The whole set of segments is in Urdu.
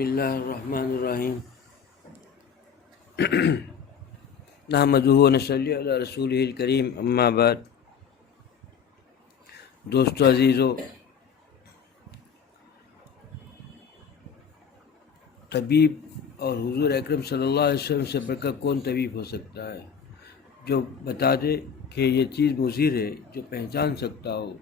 اللہ الرحمن الرحیم نحمدہ و نصلی علی رسولہ الکریم اما بعد. دوستو عزیزو، طبیب اور حضور اکرم صلی اللہ علیہ وسلم سے بڑھ کر کون طبیب ہو سکتا ہے جو بتا دے کہ یہ چیز مضر ہے، جو پہچان سکتا ہو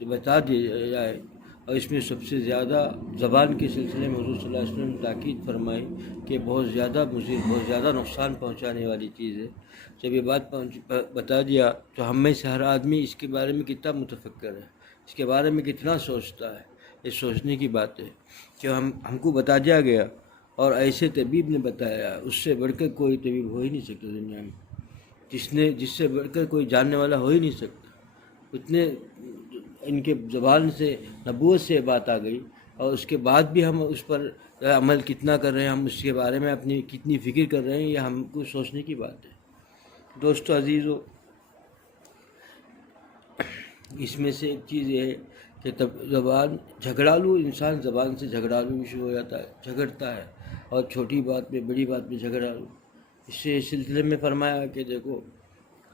جو بتا دیا جائے. اور اس میں سب سے زیادہ زبان کے سلسلے میں حضور صلی اللہ علیہ وسلم نے تاکید فرمائی کہ بہت زیادہ مضر، بہت زیادہ نقصان پہنچانے والی چیز ہے. جب یہ بات بتا دیا تو ہم میں سے ہر آدمی اس کے بارے میں کتنا متفکر ہے، اس کے بارے میں کتنا سوچتا ہے. یہ سوچنے کی بات ہے کہ ہم کو بتا دیا گیا اور ایسے طبیب نے بتایا، اس سے بڑھ کر کوئی طبیب ہو ہی نہیں سکتا دنیا میں، جس سے بڑھ کر کوئی جاننے والا ہو ہی نہیں سکتا. اتنے ان کے زبان سے نبوت سے بات آ گئی، اور اس کے بعد بھی ہم اس پر عمل کتنا کر رہے ہیں، ہم اس کے بارے میں اپنی کتنی فکر کر رہے ہیں، یہ ہم کو سوچنے کی بات ہے. دوستو عزیزو، اس میں سے ایک چیز یہ ہے کہ زبان جھگڑالو، انسان زبان سے جھگڑالو بھی شروع ہو جاتا ہے، جھگڑتا ہے، اور چھوٹی بات پہ بڑی بات پہ جھگڑالو. اس سلسلے میں فرمایا کہ دیکھو،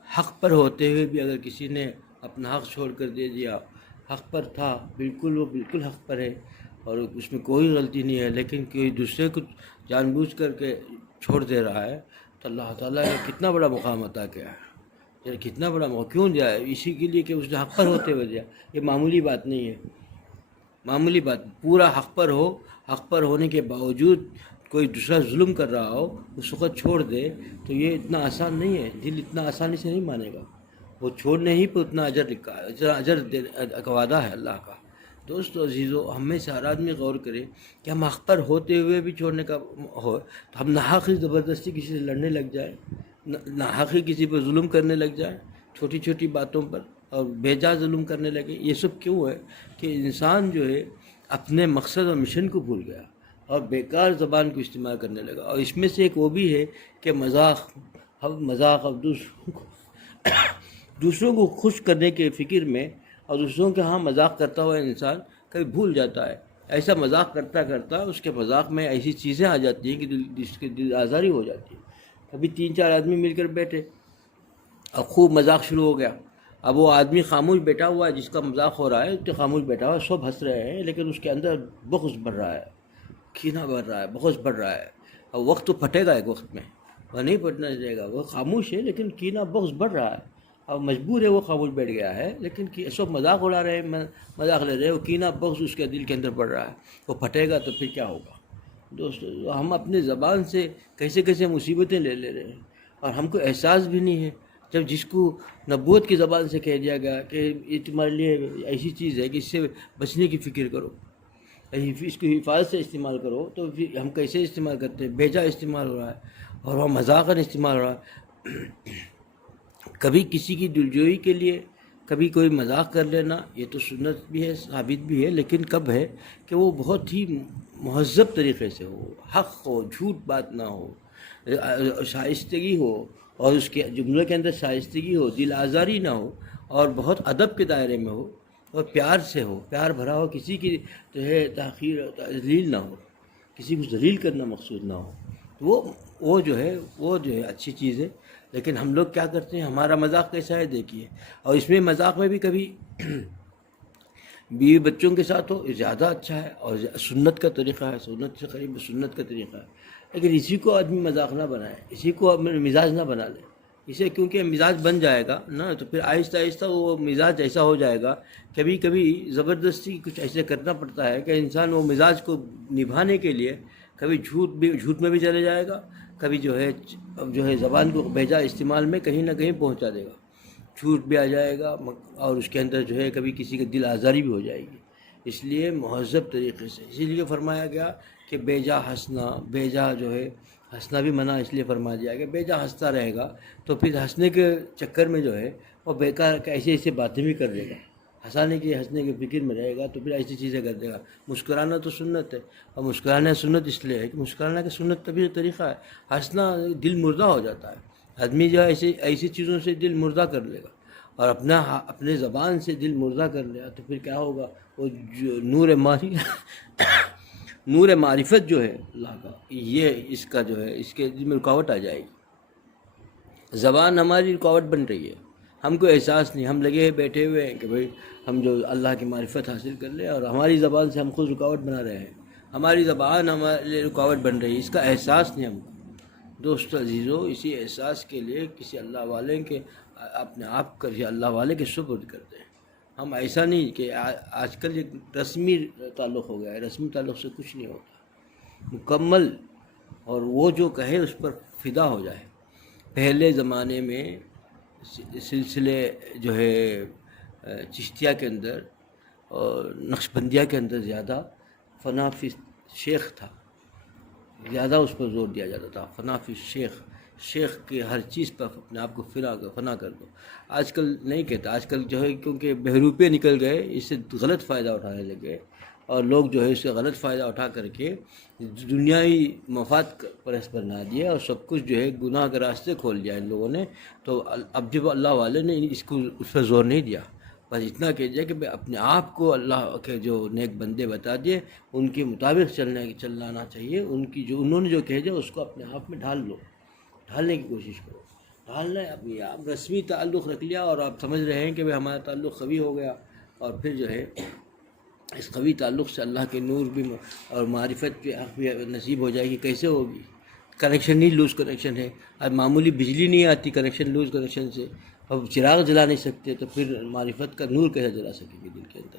حق پر ہوتے ہوئے بھی اگر کسی نے اپنا حق چھوڑ کر دے دیا، حق پر تھا بالکل، وہ بالکل حق پر ہے اور اس میں کوئی غلطی نہیں ہے، لیکن کوئی دوسرے کو جان بوجھ کر کے چھوڑ دے رہا ہے، تو اللہ تعالیٰ نے کتنا بڑا مقام عطا کیا ہے. کتنا بڑا موقع کیوں دیا ہے؟ اسی کے لیے کہ اس نے حق پر ہوتے ہوئے دیا. یہ معمولی بات نہیں ہے، معمولی بات. پورا حق پر ہو، حق پر ہونے کے باوجود کوئی دوسرا ظلم کر رہا ہو، اس وقت چھوڑ دے، تو یہ اتنا آسان نہیں ہے. دل اتنا آسانی سے نہیں مانے گا. وہ چھوڑنے ہی پہ اتنا اجر لکھا ہے، اجر کا وعدہ ہے اللہ کا. دوستو عزیزو، ہم میں سے ہر آدمی غور کرے کہ ہم حق پر ہوتے ہوئے بھی چھوڑنے کا ہو تو ہم ناحق زبردستی کسی سے لڑنے لگ جائیں، ناحق کسی پر ظلم کرنے لگ جائیں، چھوٹی چھوٹی باتوں پر، اور بیجا ظلم کرنے لگے. یہ سب کیوں ہے کہ انسان جو ہے اپنے مقصد اور مشن کو بھول گیا اور بیکار زبان کو استعمال کرنے لگا. اور اس میں سے ایک وہ بھی ہے کہ مذاق اور دوسروں کو خوش کرنے کے فکر میں، اور دوسروں کے ہاں مذاق کرتا ہوا انسان کبھی بھول جاتا ہے. ایسا مذاق کرتا کرتا اس کے مذاق میں ایسی چیزیں آ جاتی ہیں کہ جس کے دل آزاری ہو جاتی ہے. کبھی 3-4 آدمی مل کر بیٹھے، اب خوب مذاق شروع ہو گیا. اب وہ آدمی خاموش بیٹھا ہوا ہے، جس کا مذاق ہو رہا ہے تو خاموش بیٹھا ہوا ہے، سب ہنس رہے ہیں، لیکن اس کے اندر بغض بڑھ رہا ہے، کینہ بڑھ رہا ہے، بغض بڑھ رہا ہے. اور وقت تو پھٹے گا ایک وقت میں، وہ نہیں پھٹنا چاہے گا. وہ خاموش ہے لیکن کینہ بغض بڑھ رہا ہے، اب مجبور ہے وہ خاموش بیٹھ گیا ہے، لیکن سب مذاق اڑا رہے ہیں، مذاق لے رہے ہیں. وہ کینہ بغض اس کے دل کے اندر بڑھ رہا ہے. وہ پھٹے گا تو پھر کیا ہوگا؟ دوستو، ہم اپنے زبان سے کیسے کیسے مصیبتیں لے رہے ہیں اور ہم کو احساس بھی نہیں ہے. جب جس کو نبوت کی زبان سے کہہ دیا گیا کہ یہ تمہارے لیے ایسی چیز ہے کہ اس سے بچنے کی فکر کرو، اس کو حفاظت سے استعمال کرو، تو پھر ہم کیسے استعمال کرتے ہیں؟ بیجا استعمال ہو رہا ہے اور وہ مذاقاً استعمال ہو رہا ہے. کبھی کسی کی دلجوئی کے لیے کبھی کوئی مذاق کر لینا، یہ تو سنت بھی ہے، ثابت بھی ہے، لیکن کب ہے کہ وہ بہت ہی مہذب طریقے سے ہو، حق ہو، جھوٹ بات نہ ہو، شائستگی ہو، اور اس کے جملے کے اندر شائستگی ہو، دل آزاری نہ ہو، اور بہت ادب کے دائرے میں ہو، اور پیار سے ہو، پیار بھرا ہو، کسی کی جو ہے تحقیر تذلیل نہ ہو، کسی کو ذلیل کرنا مقصود نہ ہو. وہ جو ہے اچھی چیز ہے. لیکن ہم لوگ کیا کرتے ہیں؟ ہمارا مذاق کیسا ہے دیکھیے. اور اس میں مذاق میں بھی کبھی بیوی بچوں کے ساتھ ہو زیادہ اچھا ہے، اور سنت کا طریقہ ہے، سنت سے قریب سنت کا طریقہ ہے. لیکن اسی کو آدمی مذاق نہ بنائے، اسی کو مزاج نہ بنا لے. اسے کیونکہ مزاج بن جائے گا نا، تو پھر آہستہ آہستہ وہ مزاج ایسا ہو جائے گا. کبھی کبھی زبردستی کچھ ایسے کرنا پڑتا ہے کہ انسان وہ مزاج کو نبھانے کے لیے کبھی جھوٹ میں بھی چلے جائے گا، کبھی جو ہے زبان کو بیجا استعمال میں کہیں نہ کہیں پہنچا دے گا، جھوٹ بھی آ جائے گا، اور اس کے اندر جو ہے کبھی کسی کا دل آزاری بھی ہو جائے گی. اس لیے مہذب طریقے سے، اسی لیے فرمایا گیا کہ بیجا ہنسنا، بیجا جو ہے ہنسنا بھی منع اس لیے فرما دیا گیا. بیجا ہنستا رہے گا تو پھر ہنسنے کے چکر میں جو ہے وہ بیکار ایسی باتیں بھی کر دے گا. ہنسانے کی ہنسنے کی فکر میں رہے گا تو پھر ایسی چیزیں کر دے گا. مسکرانا تو سنت ہے، اور مسکرانا سنت اس لیے ہے کہ مسکرانا کا سنت طبی طریقہ ہے. ہنسنا دل مردہ ہو جاتا ہے. آدمی جو ہے ایسی چیزوں سے دل مردہ کر لے گا، اور اپنے زبان سے دل مردہ کر لے گا، تو پھر کیا ہوگا؟ وہ نور مانی نور معرفت جو ہے اللہ کا، یہ اس کا جو ہے اس کے دل میں رکاوٹ آ جائے گی. زبان ہماری رکاوٹ بن رہی ہے، ہم کو احساس نہیں، ہم لگے بیٹھے ہوئے ہیں کہ بھئی ہم جو اللہ کی معرفت حاصل کر لیں، اور ہماری زبان سے ہم خود رکاوٹ بنا رہے ہیں. ہماری زبان ہمارے لیے رکاوٹ بن رہی ہے، اس کا احساس نہیں ہم کو. دوست عزیزو، اسی احساس کے لیے کسی اللہ والے کے اپنے آپ کا اللہ والے کے سپرد کرتے ہیں. ہم ایسا نہیں کہ آج کل ایک رسمی تعلق ہو گیا ہے، رسمی تعلق سے کچھ نہیں ہوتا. مکمل اور وہ جو کہے اس پر فدا ہو جائے. پہلے زمانے میں سلسلے جو ہے چشتیہ کے اندر اور نقشبندیہ کے اندر زیادہ فنا فی شیخ تھا، زیادہ اس پر زور دیا جاتا تھا. فنا فی شیخ، شیخ کے ہر چیز پر اپنے آپ کو فنا کر دو. آج کل نہیں کہتا، آج کل جو ہے کیونکہ بہروپے نکل گئے، اس سے غلط فائدہ اٹھانے لگے، اور لوگ جو ہے اس سے غلط فائدہ اٹھا کر کے دنیائی مفاد پرست بنا دیا، اور سب کچھ جو ہے گناہ کے راستے کھول دیا ان لوگوں نے. تو اب جب اللہ والے نے اس کو اس پر زور نہیں دیا، بس اتنا کہہ کہ اپنے آپ کو اللہ کے جو نیک بندے بتا دیے ان کے مطابق چلنا چاہیے. ان کی جو انہوں نے جو کہہ دیا اس کو اپنے آپ میں ڈھال لو، ڈھالنے کی کوشش کرو. ڈھالنا ہے ابھی آپ رسمی تعلق رکھ لیا اور آپ سمجھ رہے ہیں کہ بھئی ہمارا تعلق قوی ہو گیا، اور پھر جو ہے اس قوی تعلق سے اللہ کے نور بھی اور معرفت بھی نصیب ہو جائے گی. کیسے ہوگی؟ کنیکشن ہی لوز کنیکشن ہے. اب معمولی بجلی نہیں آتی کنیکشن لوز کنیکشن سے، اب چراغ جلا نہیں سکتے تو پھر معرفت کا نور کیسے جلا سکیں گے دل کے اندر؟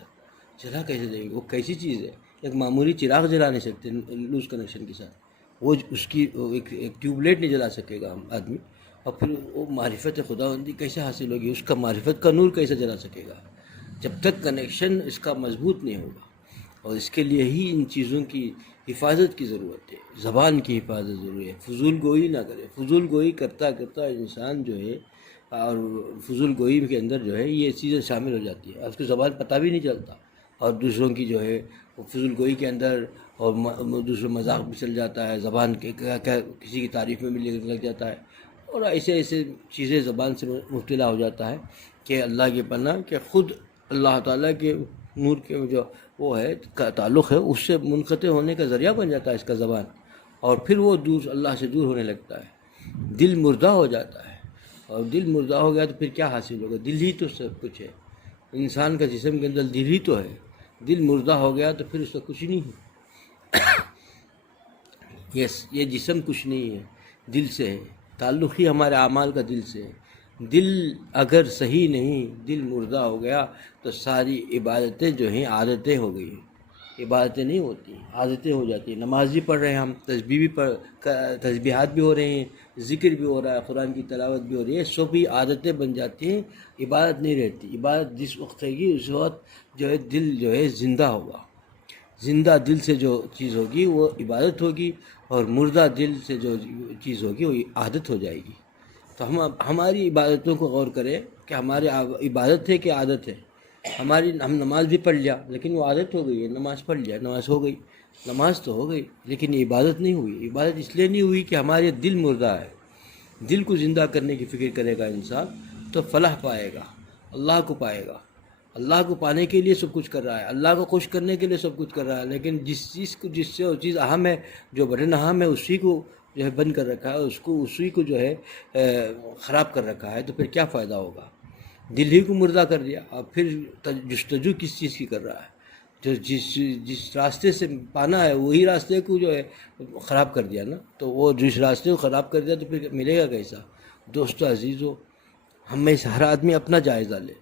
جلا کیسے دیں گے؟ وہ کیسی چیز ہے؟ ایک معمولی چراغ جلا نہیں سکتے لوز کنیکشن کے ساتھ، وہ اس کی ایک ٹیوب لائٹ نہیں جلا سکے گا آدمی، اور پھر وہ معرفت خداوندی کیسے حاصل ہوگی؟ اس کا معرفت کا نور کیسے جلا سکے گا جب تک کنیکشن اس کا مضبوط نہیں ہوگا؟ اور اس کے لیے ہی ان چیزوں کی حفاظت کی ضرورت ہے. زبان کی حفاظت ضروری ہے. فضول گوئی نہ کرے. فضول گوئی کرتا انسان جو ہے، اور فضول گوئی کے اندر جو ہے یہ چیزیں شامل ہو جاتی ہیں، اس کی زبان پتہ بھی نہیں چلتا، اور دوسروں کی جو ہے فضول گوئی کے اندر اور دوسروں مذاق بھی چل جاتا ہے، زبان کے کسی کی تعریف میں بھی لگ جاتا ہے، اور ایسے چیزیں زبان سے مبتلا ہو جاتا ہے کہ اللہ کی پناہ کہ خود اللہ تعالیٰ کے نور کے جو وہ ہے کا تعلق ہے اس سے منقطع ہونے کا ذریعہ بن جاتا ہے اس کا زبان، اور پھر وہ اللہ سے دور ہونے لگتا ہے. دل مردہ ہو جاتا ہے، اور دل مردہ ہو گیا تو پھر کیا حاصل ہوگا؟ دل ہی تو سب کچھ ہے. انسان کا جسم کے اندر دل ہی تو ہے. دل مردہ ہو گیا تو پھر اس کا کچھ نہیں ہے. یہ جسم کچھ نہیں ہے، دل سے ہے. تعلق ہی ہمارے اعمال کا دل سے ہے. دل اگر صحیح نہیں، دل مردہ ہو گیا تو ساری عبادتیں جو ہیں عادتیں ہو گئی ہیں. عبادتیں نہیں ہوتی، عادتیں ہو جاتی ہیں. نماز بھی پڑھ رہے ہیں ہم، تسبیحات بھی ہو رہے ہیں، ذکر بھی ہو رہا ہے، قرآن کی تلاوت بھی ہو رہی ہے، سب ہی عادتیں بن جاتی ہیں، عبادت نہیں رہتی. عبادت جس وقت رہے گی اس وقت جو ہے دل جو ہے زندہ ہوگا. زندہ دل سے جو چیز ہوگی وہ عبادت ہوگی، اور مردہ دل سے جو چیز ہوگی وہ عادت ہو جائے گی. تو ہماری عبادتوں کو غور کریں کہ ہماری عبادت ہے کہ عادت ہے. ہم نماز بھی پڑھ لیا لیکن وہ عادت ہو گئی ہے. نماز پڑھ لیا، نماز ہو گئی، نماز تو ہو گئی لیکن یہ عبادت نہیں ہوئی. عبادت اس لیے نہیں ہوئی کہ ہمارے دل مردہ ہے. دل کو زندہ کرنے کی فکر کرے گا انسان تو فلاح پائے گا، اللہ کو پائے گا. اللہ کو پانے کے لیے سب کچھ کر رہا ہے، اللہ کو خوش کرنے کے لیے سب کچھ کر رہا ہے، لیکن جس سے وہ چیز اہم ہے، جو بٹن اہم ہے، اسی کو جو ہے بند کر رکھا ہے، اسی کو جو ہے خراب کر رکھا ہے. تو پھر کیا فائدہ ہوگا؟ دل ہی کو مردہ کر دیا. اور پھر جستجو کس چیز کی کر رہا ہے؟ جو جس راستے سے پانا ہے وہی راستے کو جو ہے خراب کر دیا نا. تو وہ جس راستے کو خراب کر دیا تو پھر ملے گا کیسا؟ دوستو عزیزو، ہم میں سے ہر آدمی اپنا جائزہ لے.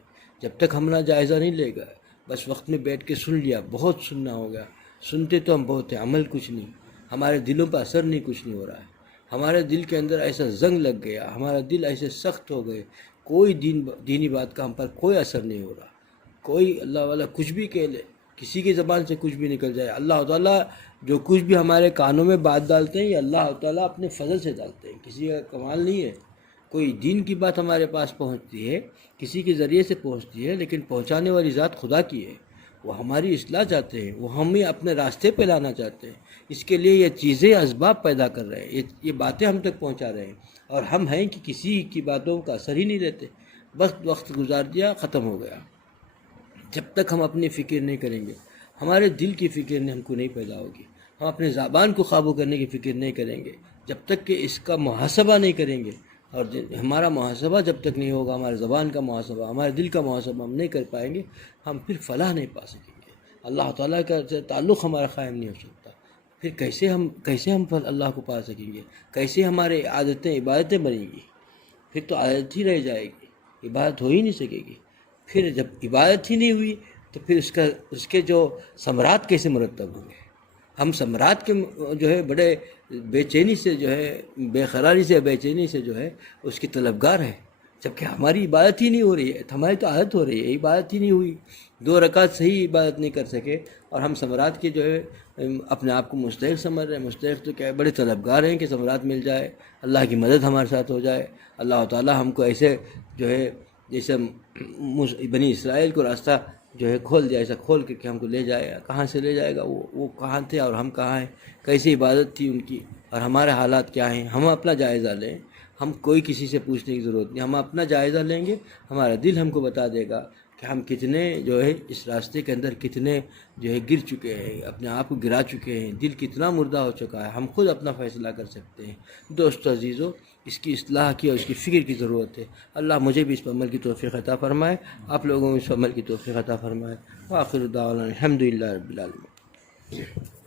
جب تک ہم اپنا جائزہ نہیں لے گا، بس وقت میں بیٹھ کے سن لیا، بہت سننا ہو گیا. سنتے تو ہم بہت ہیں، عمل کچھ نہیں. ہمارے دلوں پر اثر نہیں، کچھ نہیں ہو رہا ہے. ہمارے دل کے اندر ایسا زنگ لگ گیا، ہمارا دل ایسے سخت ہو گئے، کوئی دینی بات کا ہم پر کوئی اثر نہیں ہو رہا. کوئی اللہ والا کچھ بھی کہہ لے، کسی کی زبان سے کچھ بھی نکل جائے. اللہ تعالیٰ جو کچھ بھی ہمارے کانوں میں بات ڈالتے ہیں یہ اللہ تعالیٰ اپنے فضل سے ڈالتے ہیں، کسی کا کمال نہیں ہے. کوئی دین کی بات ہمارے پاس پہنچتی ہے کسی کے ذریعے سے پہنچتی ہے، لیکن پہنچانے والی ذات خدا کی ہے. وہ ہماری اصلاح چاہتے ہیں، وہ ہمیں اپنے راستے پہ لانا چاہتے ہیں. اس کے لیے یہ چیزیں اسباب پیدا کر رہے ہیں، یہ باتیں ہم تک پہنچا رہے ہیں. اور ہم ہیں کہ کسی کی باتوں کا اثر ہی نہیں لیتے، بس وقت گزار دیا، ختم ہو گیا. جب تک ہم اپنی فکر نہیں کریں گے، ہمارے دل کی فکر ہم کو نہیں پیدا ہوگی. ہم اپنے زبان کو قابو کرنے کی فکر نہیں کریں گے جب تک کہ اس کا محاسبہ نہیں کریں گے، اور ہمارا محاسبہ جب تک نہیں ہوگا، ہمارے زبان کا محاسبہ، ہمارے دل کا محاسبہ ہم نہیں کر پائیں گے، ہم پھر فلاح نہیں پا سکیں گے، اللہ تعالیٰ کا تعلق ہمارا قائم نہیں ہو سکتا۔ پھر کیسے ہم اللہ کو پا سکیں گے؟ کیسے ہمارے عبادتیں بنیں گی؟ پھر تو عادت ہی رہ جائے گی، عبادت ہو ہی نہیں سکے گی۔ پھر جب عبادت ہی نہیں ہوئی تو پھر اس کے جو ثمرات کیسے مرتب ہوں گے؟ ہم ثمرات کے جو ہے بڑے بے چینی سے جو ہے، بے قراری سے، بے چینی سے جو ہے اس کی طلبگار ہے، جبکہ ہماری عبادت ہی نہیں ہو رہی ہے، ہماری تو عادت ہو رہی ہے، عبادت ہی نہیں ہوئی، 2 رکعت صحیح عبادت نہیں کر سکے، اور ہم ثمرات کے جو ہے اپنے آپ کو مستحق سمجھ رہے ہیں۔ مستحق تو کیا بڑے طلبگار ہیں کہ ثمرات مل جائے، اللہ کی مدد ہمارے ساتھ ہو جائے، اللہ تعالیٰ ہم کو ایسے جو ہے جیسے بنی اسرائیل کو راستہ جو ہے کھول دیا، ایسا کھول کے کہ ہم کو لے جائے گا۔ کہاں سے لے جائے گا؟ وہ کہاں تھے اور ہم کہاں ہیں؟ کیسی عبادت تھی ان کی اور ہمارے حالات کیا ہیں؟ ہم اپنا جائزہ لیں، ہم کوئی کسی سے پوچھنے کی ضرورت نہیں، ہم اپنا جائزہ لیں گے، ہمارا دل ہم کو بتا دے گا کہ ہم کتنے جو ہے اس راستے کے اندر کتنے جو ہے گر چکے ہیں، اپنے آپ کو گرا چکے ہیں، دل کتنا مردہ ہو چکا ہے، ہم خود اپنا فیصلہ کر سکتے ہیں۔ دوستو عزیزو، اس کی اصلاح کی اور اس کی فکر کی ضرورت ہے۔ اللہ مجھے بھی اس پر عمل کی توفیق عطا فرمائے، آپ لوگوں کو اس پر عمل کی توفیق عطا فرمائے۔ وآخر دعوانا الحمدللہ رب العالمین۔